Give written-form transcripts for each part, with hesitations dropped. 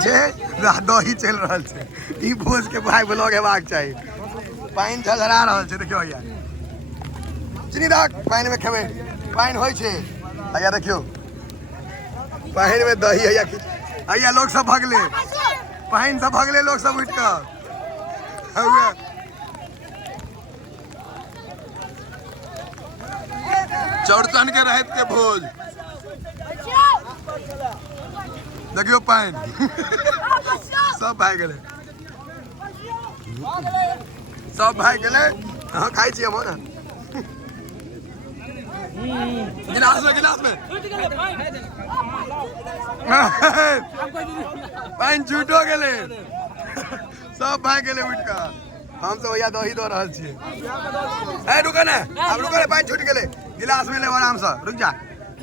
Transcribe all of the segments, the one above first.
दही चल रहा है ई भोज के भाई ब्लॉग हेबाक चाहिए पानी झलझला रहा है देखियो भैया चीनी राख पानी में खेबे पानी होय छे भैया देखियो पानी में दही भैया भैया लोग सब भगले पानी सब भगले लोग सब उठ कर चौड़चन के रहत के भोज देखियो पानी सब भाई गेले सब भाई गेले हाँ खाई छी हम ना गिलास में पानी छूटो गेले सब भाई गेले उठ कर हम तो भैया दही दो रहल छी ए रुका ना अब रुका पानी छूट गेले गिलास में ले आराम से रुक जा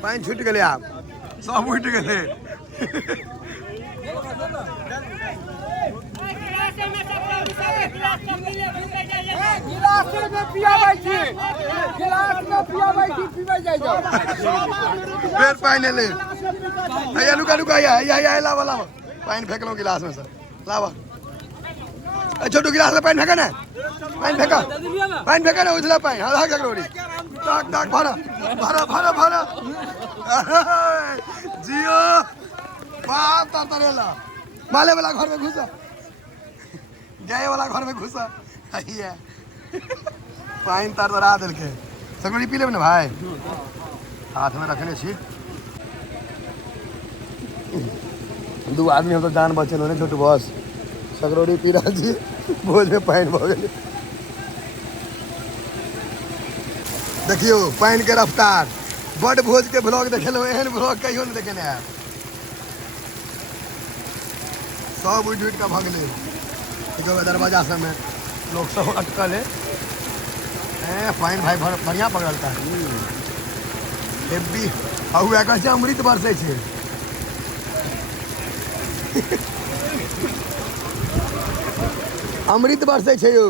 पानी छूट गेले आप सब उठ गेले फिर पानी ले लुका लावा पानी फेंक लो गिलास में सर लावा छोटू गिलास में पानी फेंका ना पानी फेंका ना उछला पानी हाँ ककरोड़ी दाग भरा जियो बाप तरेला माले वाला घर में घुसा गए वाला घर में घुसा पानी तरा दिल के सकरोड़ी पी ले ना भाई हाथ में रखने छी दो आदमी हम तो जान बचल हो छोटू बस सकरोड़ी पी रहा जी भोज में पानी भ गए देखियो पानी के रफ्तार बड़ भोज के ब्लॉग देखे लो एहन ब्लॉग कहियो नहीं देखे ना सब उठ का भगले दरवाजा सब में लोग सब अटकल है पानी भाई बढ़िया पकड़ता है कैसे अमृत बरसे छे अमृत बरसे छे यो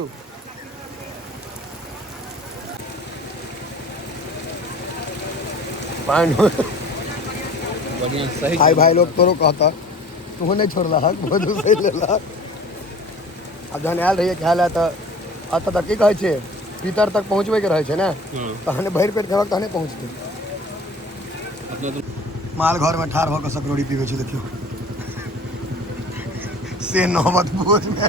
पानी बढ़िया सही भाई लोग तोरो कहता तू नहीं छोड़ला बहुत सही लेला अब जहन आयल रहिए खाय ला तो अत तक की कहे छे भीतर तक पहुँचबे के रहे छे ना तहने भरि पेट खेबक तहने पहुँचते माल घर में ठार होकर सकरोड़ी पीबे छे देखियो से नौबत भोज में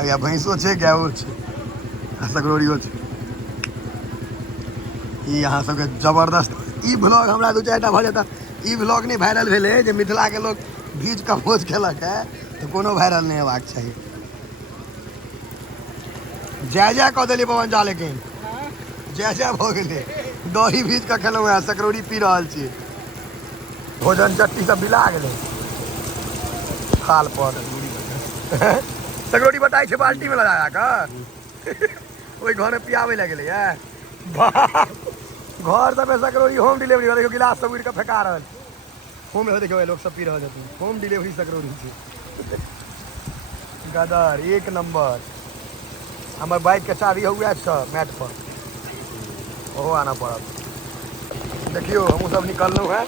अया भैंसो छे गायो छे सकरोड़ियो छे ई यहाँ सबके जबरदस्त ई ब्लॉग हमरा दू चारिटा भ जाता ई ब्लॉग नहीं वायरल भेले जे मिथिला के लोग भीज का भोज खेलक है तो कोनो वायरल नहीं हेबाक चाहिए जय कह दिली पवन जा लेकिन जय भ गए दही भीज का खेलो है सकरोड़ी पी रहा छी भोजन चट्टी सब बिला गए खाल पर सकरोड़ी बताई छे बाल्टी में लगाया कर ओई घर में पियावे लगे घर सब सकरोड़ी होम डिलीवरी देखो गिलास सब उड़ के फेंका रहल होम देखो लोग सब पी रहे थे होम डिलीवरी सकरोड़ी छे गदर एक नंबर हमार बाइक के चाबी हुआ मैट पर ओहो आना पड़ा देखियो हम सब निकललू है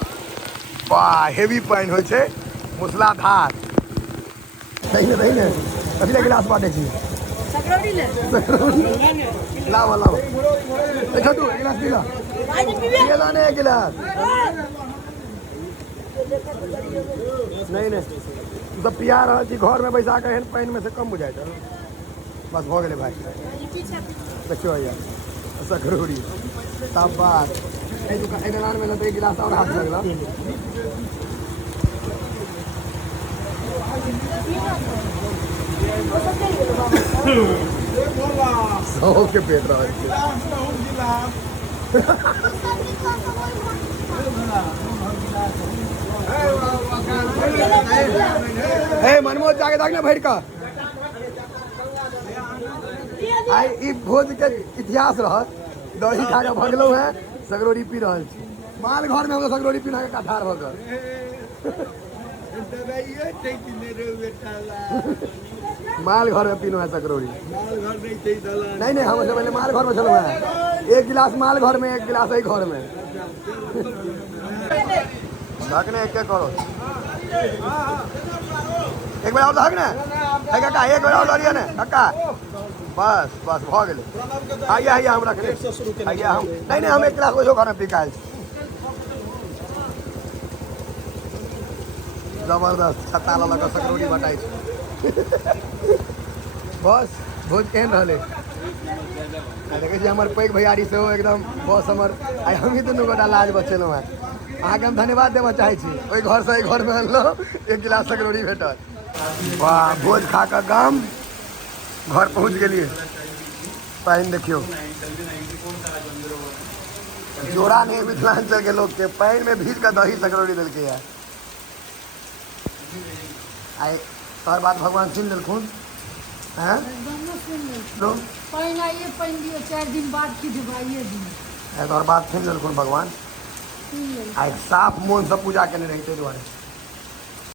वाह हेवी पानी हो मूसलाधार सही ने अभी गिलास बाटे छी लावा छोटू गिलास पी ला ने गिलास नहीं तो पिया रहा छी घर में बैसा के पानी में से कम बुझाए बस हो गए भाई देखियो भैया सकरोड़ी तब बात दुकान में तो एक गिलास और हाथ लगला के पेट रहा मनमोहन जाके देखना भैर का आई ई भोज के इतिहास रह दही खा के भगलो है सकरोड़ी पी रहा माल घर में हम सकरोड़ी पीना के कठार भगल माल घर में पीनो है सकरोड़ी नहीं हम पहले माल घर में चलो है एक गिलास माल घर में एक गिलास घर में ढकने एक करो एक बेर और दहक ना है काका, एक बेर और लड़िए ना काका, बस बस भ गेलै। आइए आइए हम रख ले, आइए हम नहीं हम एक गिलास ओहो घर में पिकायल छी। जबरदस्त छत्ता लऽ कऽ सकरौड़ी बटाइ छै। बस भोज केहन रहलै? देखै छी हमर पैघ भैयारी सेहो एकदम बस हमर, आइ हमही दुनू गोटा लाज बचेलहुँ हेँ। अहाँके हम धन्यवाद देबऽ चाहै छी, ओहि घरसँ एहि घरमे अनलहुँ, एक गिलास सकरौड़ी भेटल। वाह, भोज खा कऽ गाम घर पहुँच गेलियै। पानि देखियौ, जोड़ा नहीं मिथिलांचल के लोग के, पानि में भीज कऽ दही सकरौड़ी देलकै है। आइ तोहर बात भगवान सुनि लेलखुन हैं? तोहर बात सुनि लेलखुन भगवान। आइ साफ मोन से पूजा केने रही ताहि दुआरे।